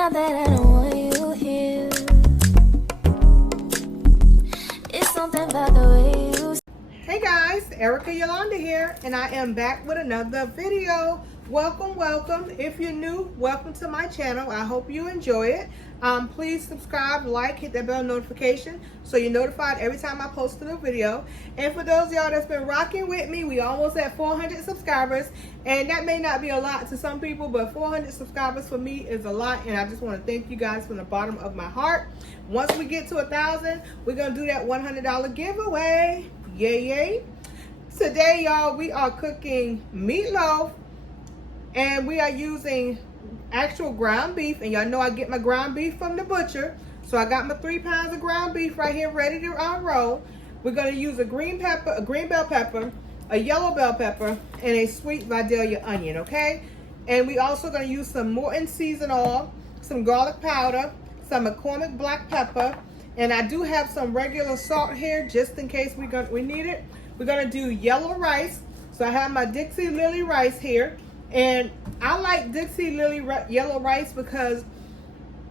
not that I don't want you here. It's something about the way you. Hey guys, Erica Yolanda here, and I am back with another video. Welcome, welcome. If you're new, welcome to my channel. I hope you enjoy it. Please subscribe, like, hit that bell notification so you're notified every time I post a new video. And for those of y'all that's been rocking with me, we almost at 400 subscribers, and that may not be a lot to some people, but 400 subscribers for me is a lot, and I just want to thank you guys from the bottom of my heart. Once we get to 1,000, we're gonna do that $100 giveaway. Yay, yay. Today, y'all, we are cooking meatloaf, and we are using actual ground beef. And y'all know I get my ground beef from the butcher. So I got my 3 pounds of ground beef right here ready to roll. We're going to use a green bell pepper, a yellow bell pepper, and a sweet Vidalia onion, okay? And we also going to use some Morton seasoned oil, some garlic powder, some McCormick black pepper, and I do have some regular salt here just in case we need it. We're going to do yellow rice. So I have my Dixie Lily rice here. And I like Dixie Lily yellow rice because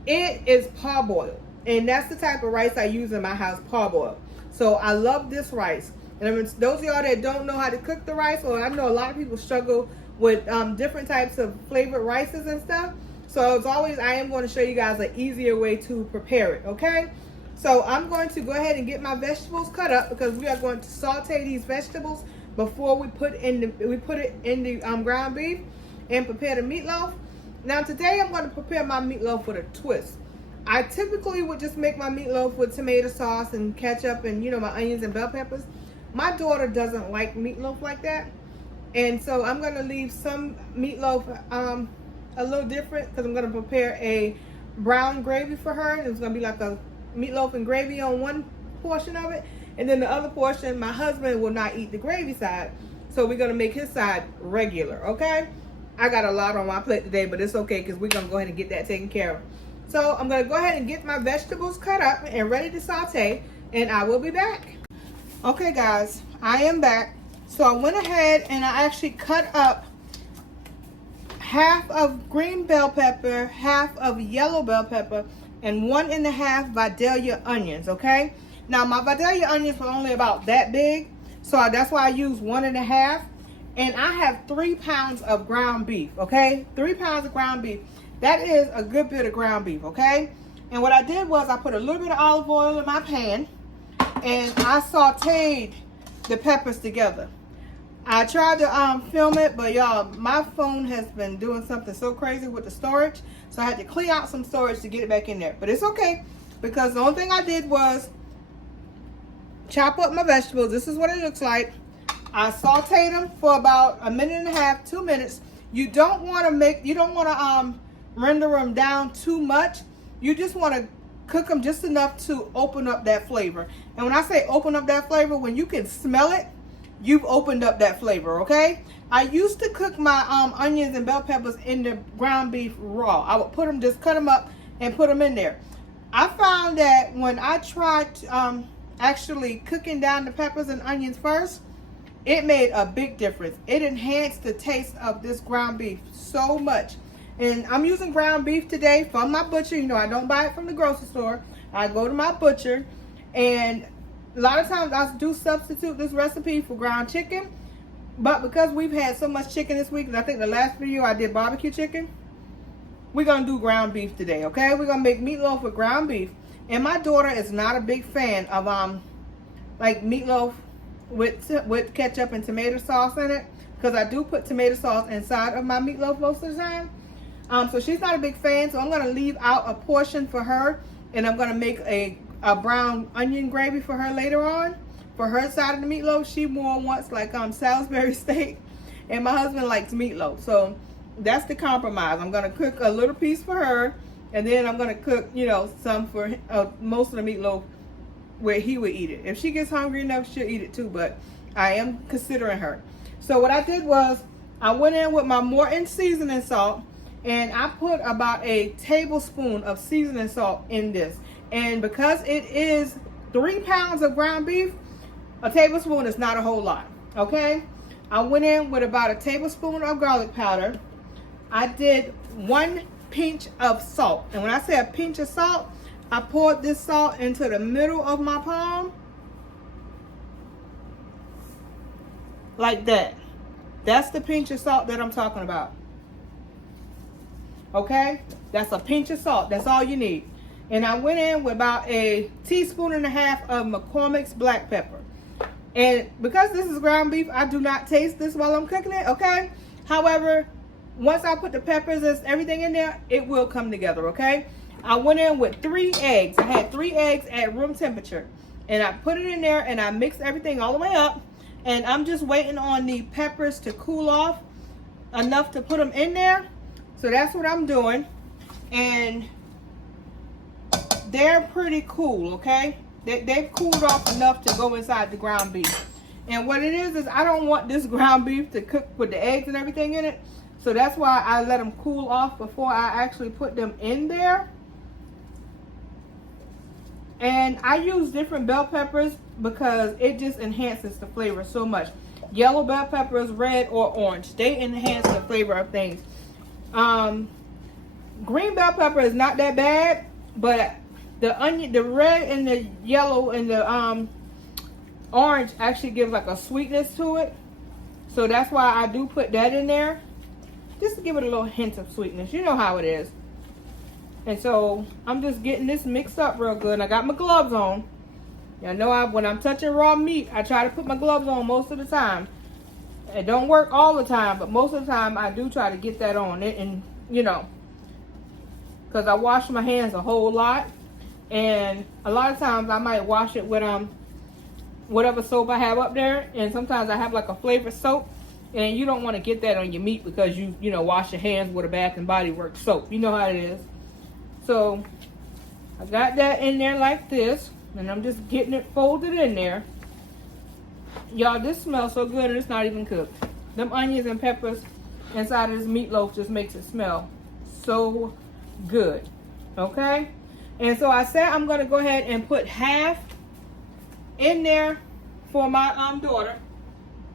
it is parboiled. And that's the type of rice I use in my house, parboiled. So I love this rice. And those of y'all that don't know how to cook the rice, or I know a lot of people struggle with different types of flavored rices and stuff. So as always, I am going to show you guys an easier way to prepare it, okay? So I'm going to go ahead and get my vegetables cut up because we are going to saute these vegetables before we put it in the ground beef and prepare the meatloaf. Now today I'm going to prepare my meatloaf with a twist. I typically would just make my meatloaf with tomato sauce and ketchup and my onions and bell peppers. My daughter doesn't like meatloaf like that, and so I'm going to leave some meatloaf a little different because I'm going to prepare a brown gravy for her. It's going to be like a meatloaf and gravy on one portion of it. And then the other portion, my husband will not eat the gravy side. So we're going to make his side regular, okay? I got a lot on my plate today, but it's okay because we're going to go ahead and get that taken care of. So I'm going to go ahead and get my vegetables cut up and ready to saute, and I will be back. Okay, guys, I am back. So I went ahead and I actually cut up half of green bell pepper, half of yellow bell pepper, and 1.5 Vidalia onions, okay? Now, my Vidalia onions were only about that big, so that's why I used 1.5. And I have 3 pounds of ground beef, okay? 3 pounds of ground beef. That is a good bit of ground beef, okay? And what I did was I put a little bit of olive oil in my pan, and I sauteed the peppers together. I tried to film it, but y'all, my phone has been doing something so crazy with the storage, so I had to clear out some storage to get it back in there. But it's okay, because the only thing I did was chop up my vegetables. This is what it looks like. I sauteed them for about 1.5 minutes, 2 minutes. You don't want to render them down too much. You just want to cook them just enough to open up that flavor. And when I say open up that flavor, when you can smell it, you've opened up that flavor, okay? I used to cook my onions and bell peppers in the ground beef raw. I would just cut them up and put them in there. I found that when I tried actually cooking down the peppers and onions first, it made a big difference. It enhanced the taste of this ground beef so much. And I'm using ground beef today from my butcher. I don't buy it from the grocery store. I go to my butcher, and a lot of times I do substitute this recipe for ground chicken, but because we've had so much chicken this week, and I think the last video I did barbecue chicken, we're gonna do ground beef today, okay? We're gonna make meatloaf with ground beef. And my daughter is not a big fan of like meatloaf with ketchup and tomato sauce in it, because I do put tomato sauce inside of my meatloaf most of the time. So she's not a big fan, so I'm going to leave out a portion for her, and I'm going to make a brown onion gravy for her later on. For her side of the meatloaf, she more wants like Salisbury steak, and my husband likes meatloaf. So that's the compromise. I'm going to cook a little piece for her, and then I'm going to cook, some for most of the meatloaf where he would eat it. If she gets hungry enough, she'll eat it too, but I am considering her. So what I did was I went in with my Morton seasoning salt, and I put about a tablespoon of seasoning salt in this. And because it is 3 pounds of ground beef, a tablespoon is not a whole lot, okay? I went in with about a tablespoon of garlic powder. I did 1 pinch of salt. And when I say a pinch of salt, I poured this salt into the middle of my palm. Like that. That's the pinch of salt that I'm talking about. Okay? That's a pinch of salt. That's all you need. And I went in with about a teaspoon and a half of McCormick's black pepper. And because this is ground beef, I do not taste this while I'm cooking it, okay? However, once I put the peppers and everything in there, it will come together, okay? I went in with 3 eggs. I had 3 eggs at room temperature. And I put it in there and I mixed everything all the way up. And I'm just waiting on the peppers to cool off enough to put them in there. So that's what I'm doing. And they're pretty cool, okay? They've cooled off enough to go inside the ground beef. And what it is I don't want this ground beef to cook with the eggs and everything in it. So that's why I let them cool off before I actually put them in there. And I use different bell peppers because it just enhances the flavor so much. Yellow bell peppers, red or orange, they enhance the flavor of things. Green bell pepper is not that bad, but the onion, the red and the yellow and the orange actually gives like a sweetness to it. So that's why I do put that in there, just to give it a little hint of sweetness. You know how it is. And so I'm just getting this mixed up real good. And I got my gloves on. Y'all know when I'm touching raw meat, I try to put my gloves on most of the time. It don't work all the time, but most of the time I do try to get that on. And you know, because I wash my hands a whole lot. And a lot of times I might wash it with whatever soap I have up there. And sometimes I have like a flavored soap. And you don't want to get that on your meat because you know, wash your hands with a Bath and Body Works soap. You know how it is. So I got that in there like this. And I'm just getting it folded in there. Y'all, this smells so good and it's not even cooked. Them onions and peppers inside of this meatloaf just makes it smell so good. Okay? And so I said I'm going to go ahead and put half in there for my daughter.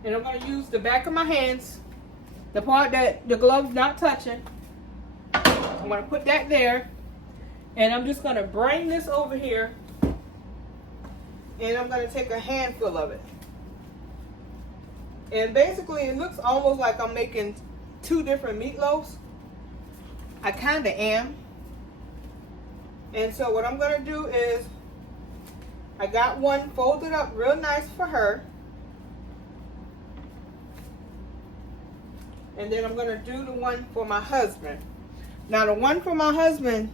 And I'm going to use the back of my hands, the part that the glove's not touching. I'm going to put that there. And I'm just going to bring this over here. And I'm going to take a handful of it. And basically it looks almost like I'm making 2 different meatloaves. I kind of am. And so what I'm going to do is, I got one folded up real nice for her. And then I'm going to do the one for my husband. Now the one for my husband,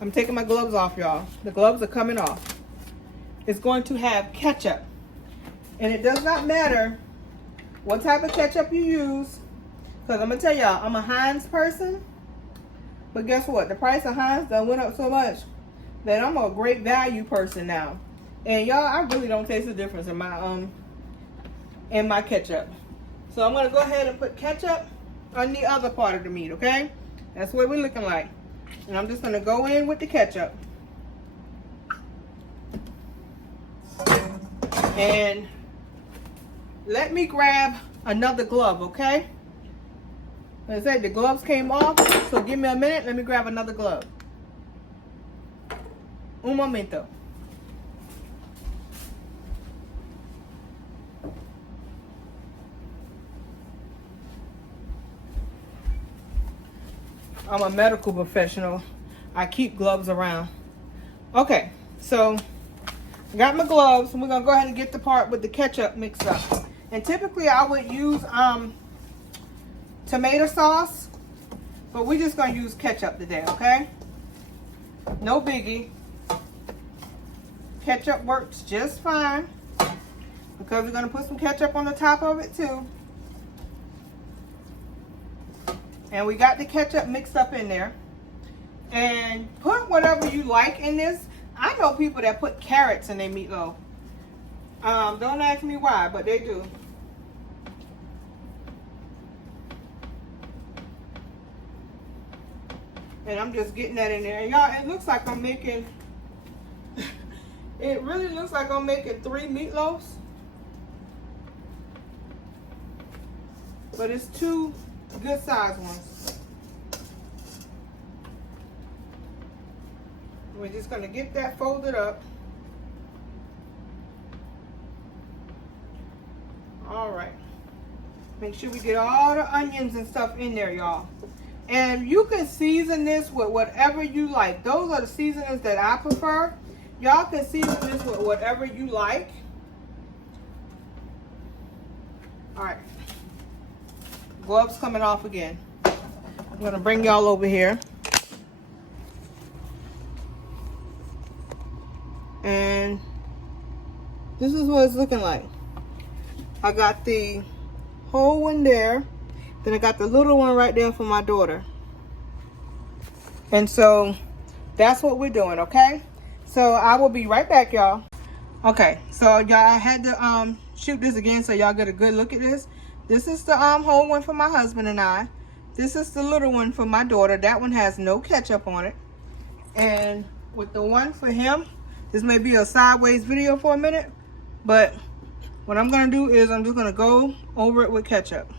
I'm taking my gloves off, y'all. The gloves are coming off. It's going to have ketchup. And it does not matter what type of ketchup you use. Because I'm going to tell y'all, I'm a Heinz person. But guess what? The price of Heinz done went up so much that I'm a great value person now. And y'all, I really don't taste the difference in my ketchup. So I'm going to go ahead and put ketchup on the other part of the meat, okay? That's what we're looking like. And I'm just going to go in with the ketchup. And let me grab another glove, okay? As I said, the gloves came off, so give me a minute. Let me grab another glove. Un momento. I'm a medical professional. I keep gloves around. Okay, so I got my gloves, and we're gonna go ahead and get the part with the ketchup mixed up. And typically I would use tomato sauce, but we're just gonna use ketchup today, okay? No biggie. Ketchup works just fine because we're gonna put some ketchup on the top of it too. And we got the ketchup mixed up in there. And put whatever you like in this. I know people that put carrots in their meatloaf. Don't ask me why, but they do. And I'm just getting that in there. Y'all, it looks like I'm making, it really looks like I'm making 3 meatloaves. But it's 2 good sized ones. We're just gonna get that folded up. All right. Make sure we get all the onions and stuff in there, y'all. And you can season this with whatever you like. Those are the seasonings that I prefer. Y'all can season this with whatever you like. All right. Gloves coming off again. I'm gonna bring y'all over here. And this is what it's looking like. I got the whole one there. Then I got the little one right there for my daughter. And so that's what we're doing, okay? So I will be right back, y'all. Okay, so y'all, I had to shoot this again so y'all get a good look at this. This is the whole one for my husband and I. This is the little one for my daughter. That one has no ketchup on it. And with the one for him, this may be a sideways video for a minute, but what I'm gonna do is I'm just gonna go over it with ketchup.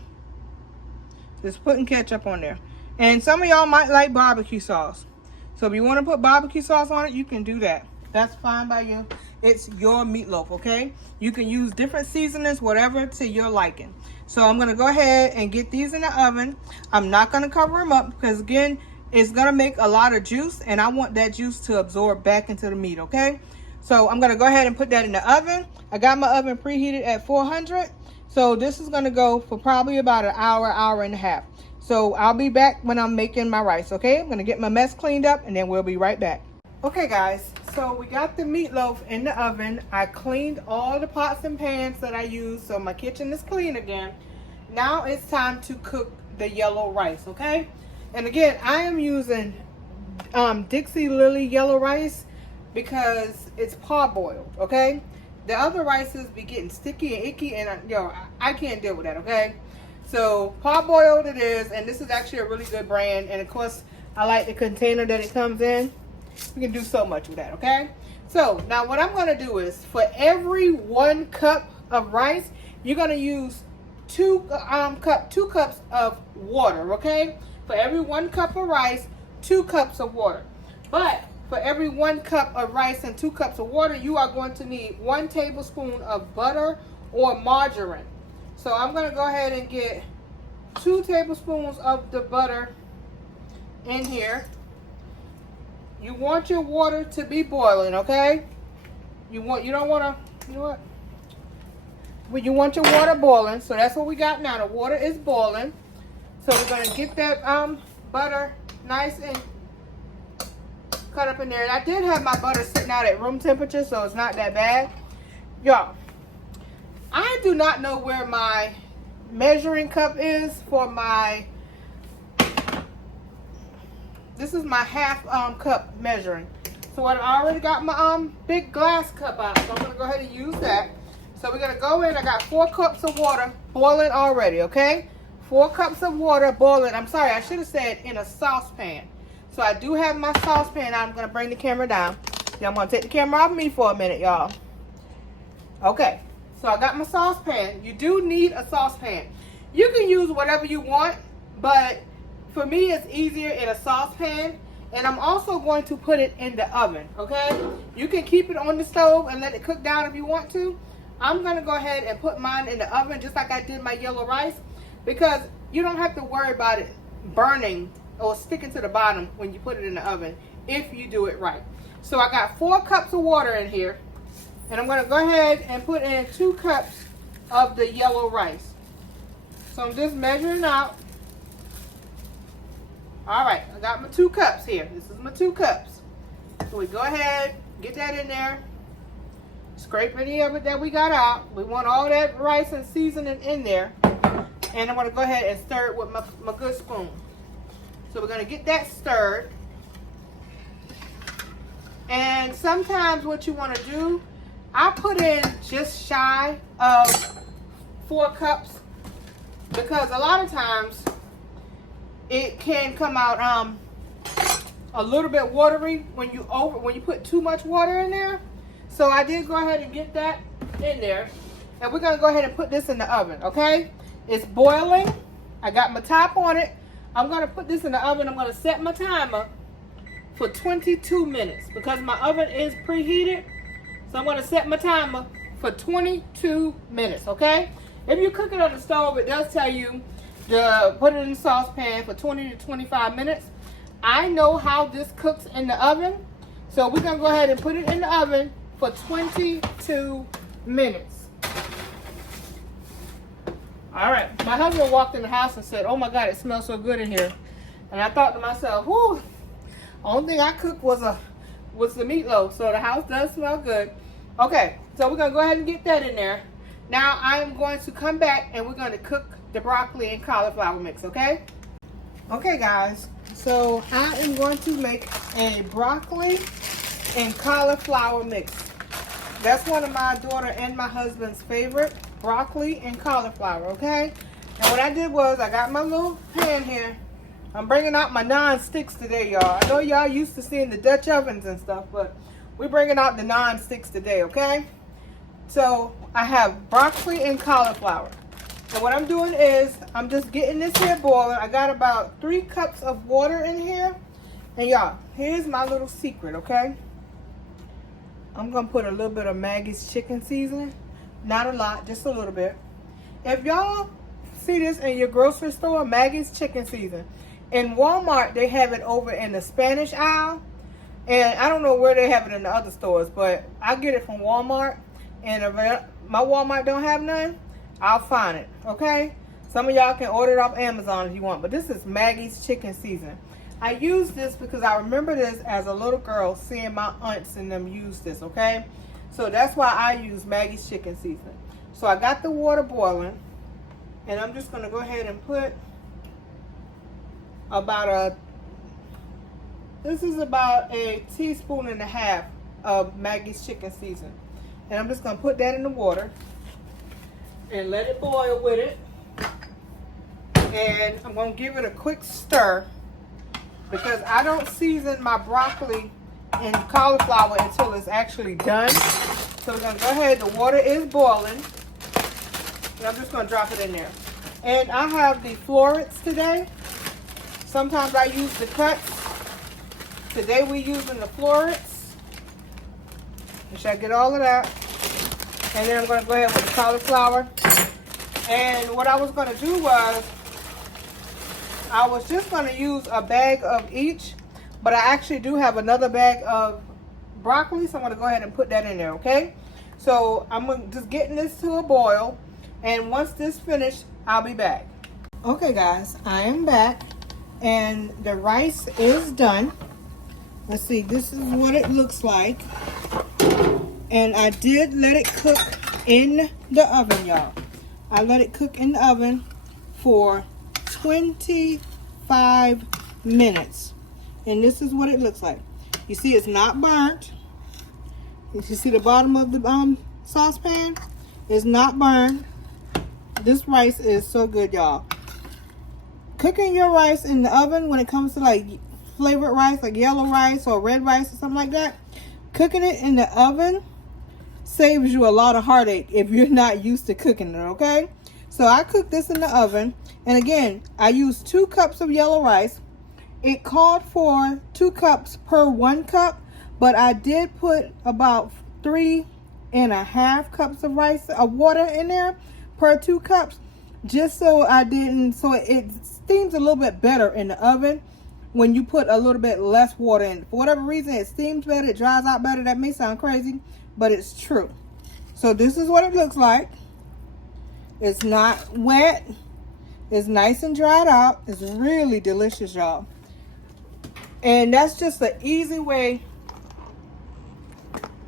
Just putting ketchup on there. And some of y'all might like barbecue sauce. So if you want to put barbecue sauce on it, you can do that. That's fine by you. It's your meatloaf, okay? You can use different seasonings, whatever to your liking. So I'm going to go ahead and get these in the oven. I'm not going to cover them up because, again, it's going to make a lot of juice. And I want that juice to absorb back into the meat, okay? So I'm going to go ahead and put that in the oven. I got my oven preheated at 400. So this is going to go for probably about an hour, hour and a half. So I'll be back when I'm making my rice, okay? I'm going to get my mess cleaned up and then we'll be right back. Okay, guys. So we got the meatloaf in the oven. I cleaned all the pots and pans that I used. So my kitchen is clean again. Now it's time to cook the yellow rice, okay? And again, I am using Dixie Lily yellow rice because it's parboiled, okay? The other rices be getting sticky and icky, and I can't deal with that, okay? So parboiled it is, and this is actually a really good brand. And of course, I like the container that it comes in. We can do so much with that, okay? So now what I'm gonna do is, for every 1 cup of rice, you're gonna use 2 cups of water, okay? For every 1 cup of rice, 2 cups of water. But for every 1 cup of rice and 2 cups of water, you are going to need 1 tablespoon of butter or margarine. So I'm going to go ahead and get 2 tablespoons of the butter in here. You want your water to be boiling, okay? You don't want to, you know what? Well, you want your water boiling. So that's what we got now. The water is boiling. So we're going to get that butter nice and cut up in there. And I did have my butter sitting out at room temperature, so it's not that bad. Y'all, I do not know where my measuring cup is for my, this is my half cup measuring. So I already got my big glass cup out, so I'm going to go ahead and use that. So we're going to go in. I got 4 cups of water boiling already, okay? 4 cups of water boiling. I'm sorry, I should have said in a saucepan. So I do have my saucepan. I'm going to bring the camera down. Now I'm going to take the camera off me for a minute, y'all. Okay. So I got my saucepan. You do need a saucepan. You can use whatever you want, but for me it's easier in a saucepan. And I'm also going to put it in the oven, okay? You can keep it on the stove and let it cook down if you want to. I'm going to go ahead and put mine in the oven just like I did my yellow rice, because you don't have to worry about it burning or sticking to the bottom when you put it in the oven if you do it right. So I got 4 cups of water in here. And I'm going to go ahead and put in 2 cups of the yellow rice. So I'm just measuring out. All right, I got my 2 cups here. This is my 2 cups. So we go ahead, get that in there. Scrape any of it that we got out. We want all that rice and seasoning in there. And I'm going to go ahead and stir it with my good spoon. So we're going to get that stirred. And sometimes what you want to do, I put in just shy of 4 cups because a lot of times it can come out a little bit watery when you put too much water in there. So I did go ahead and get that in there, and we're gonna go ahead and put this in the oven. Okay, it's boiling. I got my top on it. I'm gonna put this in the oven. I'm gonna set my timer for 22 minutes because my oven is preheated. So I'm going to set my timer for 22 minutes, okay? If you cook it on the stove, it does tell you to put it in the saucepan for 20 to 25 minutes. I know how this cooks in the oven, so we're going to go ahead and put it in the oven for 22 minutes. All right, my husband walked in the house and said, "Oh my God, it smells so good in here." And I thought to myself, whew, only thing I cooked was the meatloaf, so the house does smell good. Okay, so we're going to go ahead and get that in there. Now I am going to come back and we're going to cook the broccoli and cauliflower mix, okay? Okay, guys, so I am going to make a broccoli and cauliflower mix. That's one of my daughter and my husband's favorite, broccoli and cauliflower, okay? And what I did was I got my little pan here. I'm bringing out my non-sticks today, y'all. I know y'all used to seeing the Dutch ovens and stuff, but we're bringing out the non-sticks today, okay? So I have broccoli and cauliflower. And what I'm doing is I'm just getting this here boiling. I got about 3 cups of water in here. And y'all, here's my little secret, okay? I'm going to put a little bit of Maggie's chicken seasoning. Not a lot, just a little bit. If y'all see this in your grocery store, Maggie's chicken seasoning. In Walmart, they have it over in the Spanish aisle. And I don't know where they have it in the other stores, but I get it from Walmart. And if my Walmart don't have none, I'll find it, okay? Some of y'all can order it off Amazon if you want, but this is Maggie's chicken seasoning. I use this because I remember this as a little girl seeing my aunts and them use this, okay? So that's why I use Maggie's chicken seasoning. So I got the water boiling, and I'm just going to go ahead and put this is about a teaspoon and a half of Maggie's chicken seasoning. And I'm just going to put that in the water and let it boil with it. And I'm going to give it a quick stir because I don't season my broccoli and cauliflower until it's actually done. So we're going to go ahead. The water is boiling. And I'm just going to drop it in there. And I have the florets today. Sometimes I use the cuts. Today we're using the florets. Should I get all of that? And then I'm going to go ahead with the cauliflower. And what I was going to do was, I was just going to use a bag of each, but I actually do have another bag of broccoli, so I'm going to go ahead and put that in there, okay? So I'm just getting this to a boil, and once this finished, I'll be back. Okay, guys, I am back, and the rice is done. Let's see, this is what it looks like. And I did let it cook in the oven, y'all. I let it cook in the oven for 25 minutes. And this is what it looks like. You see it's not burnt. You see the bottom of the saucepan? It's not burned. This rice is so good, y'all. Cooking your rice in the oven when it comes to like flavored rice, like yellow rice or red rice or something like that, cooking it in the oven saves you a lot of heartache if you're not used to cooking it, okay? So I cooked this in the oven, and again, I used 2 cups of yellow rice. It called for 2 cups per 1 cup, but I did put about 3.5 cups of water in there per 2 cups, just so it steams a little bit better in the oven when you put a little bit less water in. For whatever reason, it steams better, it dries out better. That may sound crazy, but it's true. So this is what it looks like. It's not wet. It's nice and dried out. It's really delicious, y'all. And that's just an easy way.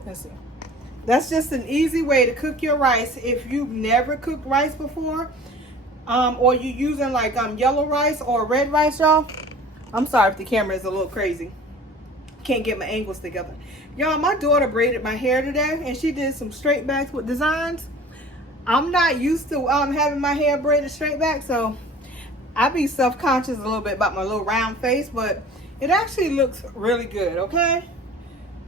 Let's see. That's just an easy way to cook your rice if you've never cooked rice before. Or you're using like yellow rice or red rice, y'all. I'm sorry if the camera is a little crazy. Can't get my angles together. Y'all, my daughter braided my hair today, and she did some straight backs with designs. I'm not used to having my hair braided straight back, so I be self-conscious a little bit about my little round face, but it actually looks really good, okay?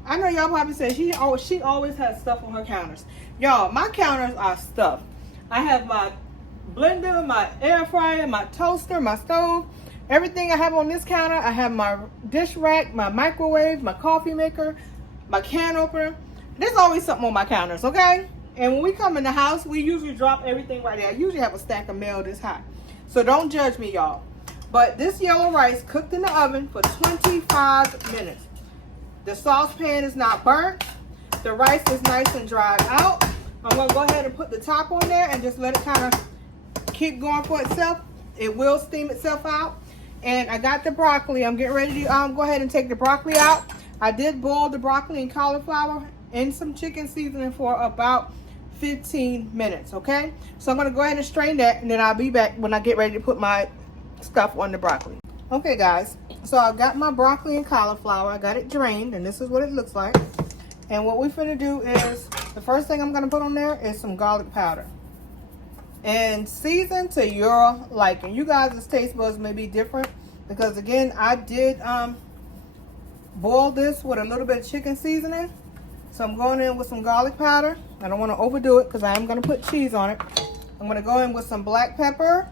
I know y'all probably say she always has stuff on her counters. Y'all, my counters are stuffed. I have my blender, my air fryer, my toaster, my stove. everything I have on this counter. I have my dish rack, my microwave, my coffee maker, my can opener. There's always something on my counters, okay? And when we come in the house, we usually drop everything right there. I usually have a stack of mail this high. So don't judge me, y'all. But this yellow rice cooked in the oven for 25 minutes. The saucepan is not burnt. The rice is nice and dried out. I'm going to go ahead and put the top on there and just let it kind of keep going for itself. It will steam itself out. And I got the broccoli. I'm getting ready to go ahead and take the broccoli out. I did boil the broccoli and cauliflower in some chicken seasoning for about 15 minutes, okay? So I'm going to go ahead and strain that, and then I'll be back when I get ready to put my stuff on the broccoli. Okay, guys. So I've got my broccoli and cauliflower. I got it drained, and this is what it looks like. And what we're finna do is, the first thing I'm going to put on there is some garlic powder. And season to your liking. You guys' taste buds may be different because, again, I did boil this with a little bit of chicken seasoning. So I'm going in with some garlic powder. I don't want to overdo it because I am going to put cheese on it. I'm going to go in with some black pepper.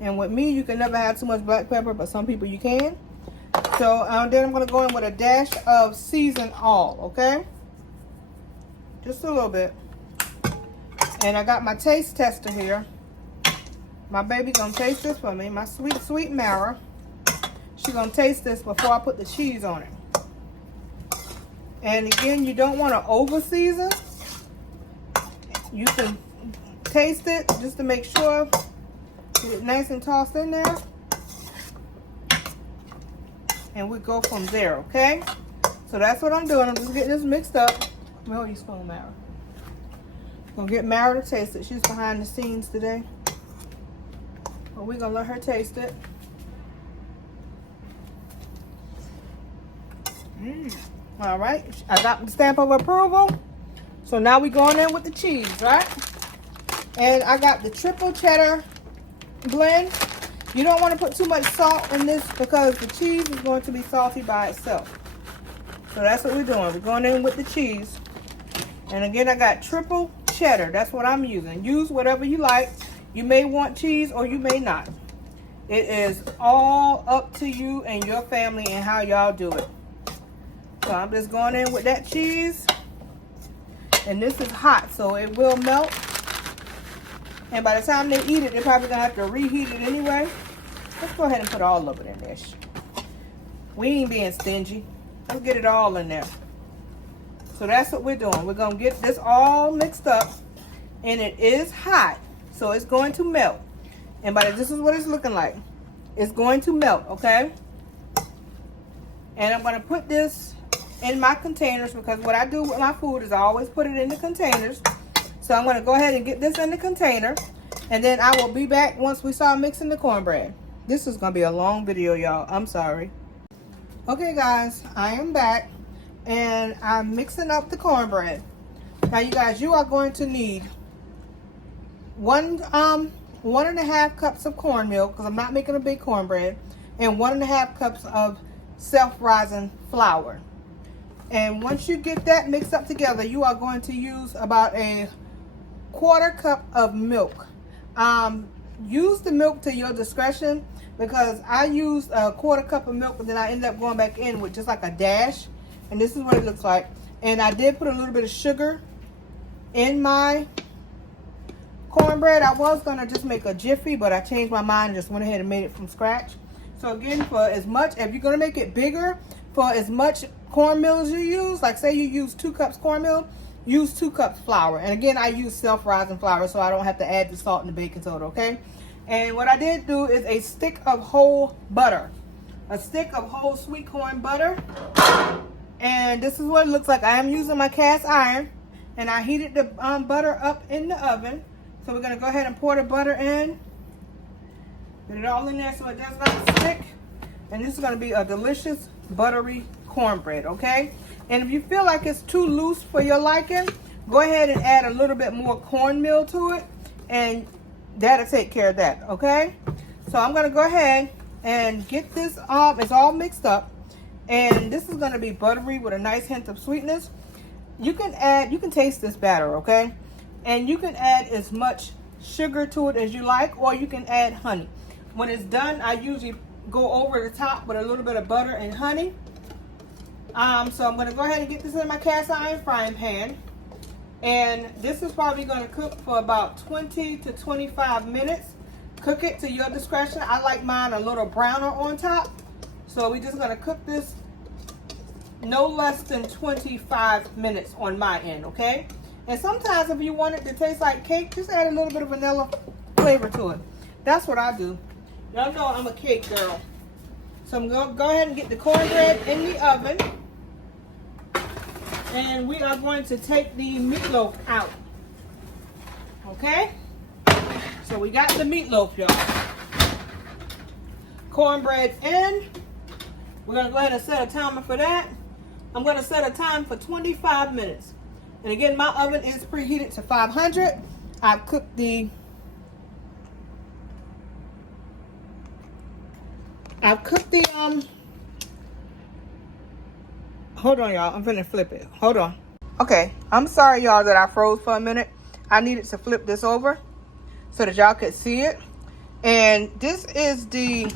And with me, you can never have too much black pepper, but some people you can. So then I'm going to go in with a dash of seasoned all, okay? Just a little bit. And I got my taste tester here. My baby going to taste this for me. My sweet, sweet Mara. She's going to taste this before I put the cheese on it. And again, you don't want to over season. You can taste it just to make sure it's nice and tossed in there. And we go from there, okay? So that's what I'm doing. I'm just getting this mixed up. Where are you spoon, Mara? Gonna get Mara to taste it. She's behind the scenes today. But we're gonna let her taste it. All right, I got the stamp of approval. So now we're going in with the cheese, right? And I got the triple cheddar blend. You don't want to put too much salt in this because the cheese is going to be salty by itself. So that's what we're doing. We're going in with the cheese. And again, I got triple cheddar. That's what I'm using. Use whatever you like. You may want cheese or you may not. It is all up to you and your family and how y'all do it. So I'm just going in with that cheese. And this is hot, so it will melt. And by the time they eat it, they're probably going to have to reheat it anyway. Let's go ahead and put all of it in there. We ain't being stingy. Let's get it all in there. So that's what we're doing. We're going to get this all mixed up. And it is hot, so it's going to melt. And this is what it's looking like. It's going to melt, okay? And I'm going to put this in my containers because what I do with my food is I always put it in the containers. So I'm going to go ahead and get this in the container. And then I will be back once we start mixing the cornbread. This is going to be a long video, y'all. I'm sorry. Okay, guys. I am back. And I'm mixing up the cornbread. Now, you guys, you are going to need 1.5 cups of cornmeal because I'm not making a big cornbread. And 1.5 cups of self-rising flour. And once you get that mixed up together, you are going to use about a 1/4 cup of milk. Use the milk to your discretion because I used a 1/4 cup of milk and then I ended up going back in with just like a dash. And this is what it looks like. And I did put a little bit of sugar in my cornbread. I was going to just make a jiffy, but I changed my mind and just went ahead and made it from scratch. So again, for as much, if you're going to make it bigger, for as much cornmeal as you use, like say you use 2 cups cornmeal, use 2 cups flour. And again, I use self-rising flour so I don't have to add the salt and the baking soda, okay? And what I did do is a stick of whole butter. A stick of whole sweet corn butter. And this is what it looks like. I am using my cast iron. And I heated the butter up in the oven. So we're going to go ahead and pour the butter in. Get it all in there so it does not stick. And this is going to be a delicious buttery cornbread, okay? And if you feel like it's too loose for your liking, go ahead and add a little bit more cornmeal to it. And that'll take care of that, okay? So I'm going to go ahead and get this it's all mixed up. And this is going to be buttery with a nice hint of sweetness. You can taste this batter, okay? And you can add as much sugar to it as you like, or you can add honey. When it's done, I usually go over the top with a little bit of butter and honey. So I'm going to go ahead and get this in my cast iron frying pan. And this is probably going to cook for about 20 to 25 minutes. Cook it to your discretion. I like mine a little browner on top. So we're just going to cook this no less than 25 minutes on my end, okay? And sometimes if you want it to taste like cake, just add a little bit of vanilla flavor to it. That's what I do. Y'all know I'm a cake girl. So I'm going to go ahead and get the cornbread in the oven. And we are going to take the meatloaf out. Okay? So we got the meatloaf, y'all. Cornbread in. We're going to go ahead and set a timer for that. I'm going to set a time for 25 minutes. And again, my oven is preheated to 500. I've cooked the hold on, y'all. I'm finna flip it. Hold on. Okay, I'm sorry, y'all, that I froze for a minute. I needed to flip this over so that y'all could see it. And this is the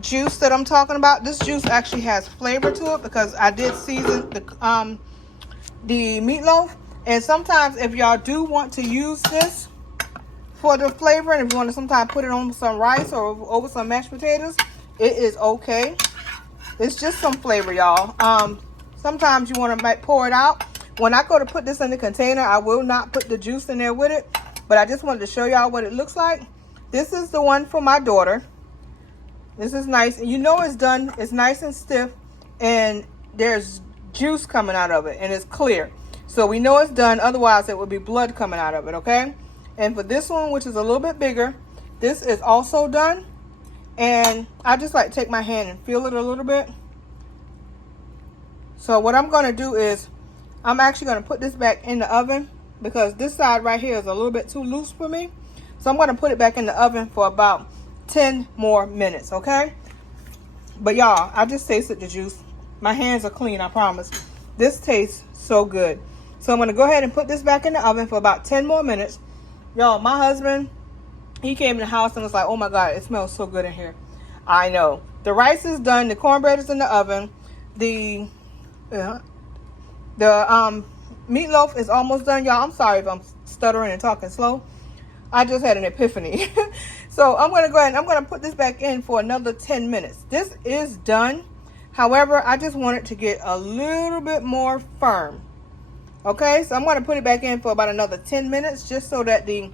juice that I'm talking about. This juice actually has flavor to it because I did season the meatloaf. And sometimes if y'all do want to use this for the flavor, and if you want to sometimes put it on some rice or over some mashed potatoes, it is okay. It's just some flavor, y'all. Sometimes you want to pour it out. When I go to put this in the container, I will not put the juice in there with it. But I just wanted to show y'all what it looks like. This is the one for my daughter. This is nice. You know it's done. It's nice and stiff. And there's juice coming out of it. And it's clear. So we know it's done. Otherwise, it would be blood coming out of it, okay? And for this one, which is a little bit bigger, this is also done. And I just like to take my hand and feel it a little bit. So what I'm going to do is I'm actually going to put this back in the oven because this side right here is a little bit too loose for me. So I'm going to put it back in the oven for about 10 more minutes, okay? But y'all, I just tasted the juice. My hands are clean, I promise. This tastes so good. So I'm going to go ahead and put this back in the oven for about 10 more minutes. Y'all, my husband, he came in the house and was like, oh my God, it smells so good in here. I know. The rice is done. The cornbread is in the oven. The meatloaf is almost done. Y'all, I'm sorry if I'm stuttering and talking slow. I just had an epiphany. So I'm going to go ahead and I'm going to put this back in for another 10 minutes. This is done. However, I just want it to get a little bit more firm. Okay, so I'm going to put it back in for about another 10 minutes just so that the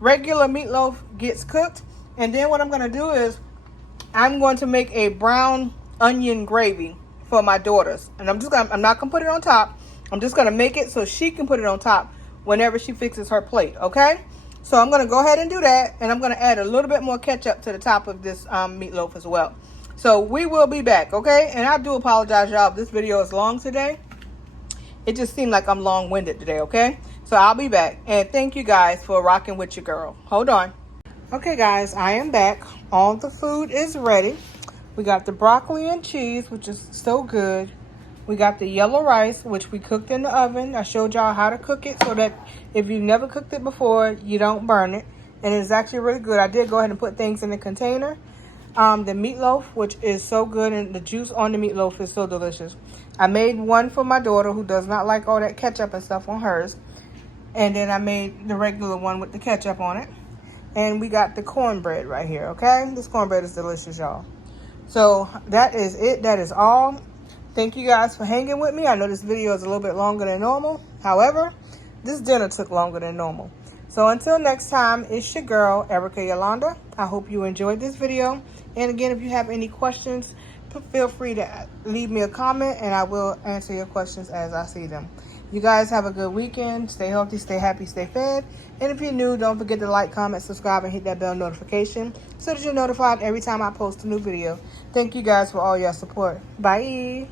regular meatloaf gets cooked. And then what I'm going to do is I'm going to make a brown onion gravy for my daughters. And I'm not going to put it on top. I'm just going to make it so she can put it on top whenever she fixes her plate, okay? So I'm going to go ahead and do that. And I'm going to add a little bit more ketchup to the top of this meatloaf as well. So we will be back, okay? And I do apologize, y'all, if this video is long today. It just seemed like I'm long-winded today, okay? So I'll be back. And thank you guys for rocking with your girl. Hold on. Okay, guys, I am back. All the food is ready. We got the broccoli and cheese, which is so good. We got the yellow rice, which we cooked in the oven. I showed y'all how to cook it so that if you've never cooked it before, you don't burn it. And it's actually really good. I did go ahead and put things in the container. The meatloaf, which is so good, and the juice on the meatloaf is so delicious. I made one for my daughter who does not like all that ketchup and stuff on hers. And then I made the regular one with the ketchup on it. And we got the cornbread right here, okay? This cornbread is delicious, y'all. So that is it. That is all. Thank you guys for hanging with me. I know this video is a little bit longer than normal. However, this dinner took longer than normal. So until next time, it's your girl, Erica Yolanda. I hope you enjoyed this video. And again, if you have any questions, feel free to leave me a comment and I will answer your questions as I see them. You guys have a good weekend. Stay healthy, stay happy, stay fed. And if you're new, don't forget to like, comment, subscribe, and hit that bell notification so that you're notified every time I post a new video. Thank you guys for all your support. Bye.